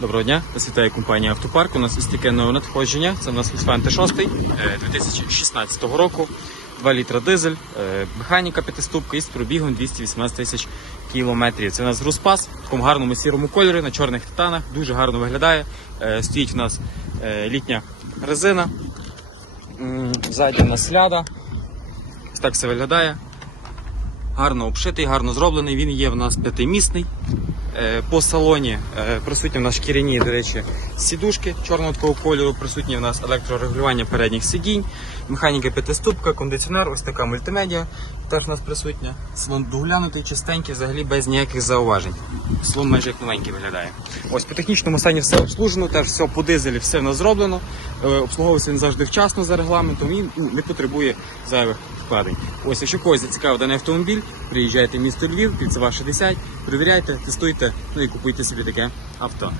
Доброго дня, вас вітає компанія Автопарк. У нас ось таке нове надходження. Це у нас Volkswagen T6 е, 2016 року. 2 літра дизель, е, механіка п'ятиступка із пробігом 218 тисяч кілометрів. Це у нас Руспас в такому гарному сірому кольорі на чорних титанах. Дуже гарно виглядає. Е, Стоїть у нас е, літня резина. Ззаді у нас ляда. Так все виглядає. Гарно обшитий, гарно зроблений. Він є в нас п'ятимісний. Е, По салоні е, присутні в нас шкіряні, до речі, сідушки чорного такого кольору, присутні в нас електрорегулювання передніх сидінь, механіка п'ятиступка, кондиціонер, ось така мультимедіа теж у нас присутня. Салон доглянутий, чистенький, взагалі без ніяких зауважень. Салон майже як новенький виглядає. Ось по технічному стані все обслужено, теж все по дизелі, все в нас зроблено. Е, Обслуговується він завжди вчасно за регламентом і ну, не потребує зайвих вкладень. Ось, якщо когось зацікавив даний автомобіль, приїжджайте в місто Львів, Кільцева 60, перевіряйте, тестуйте, ну і купуйте собі таке авто.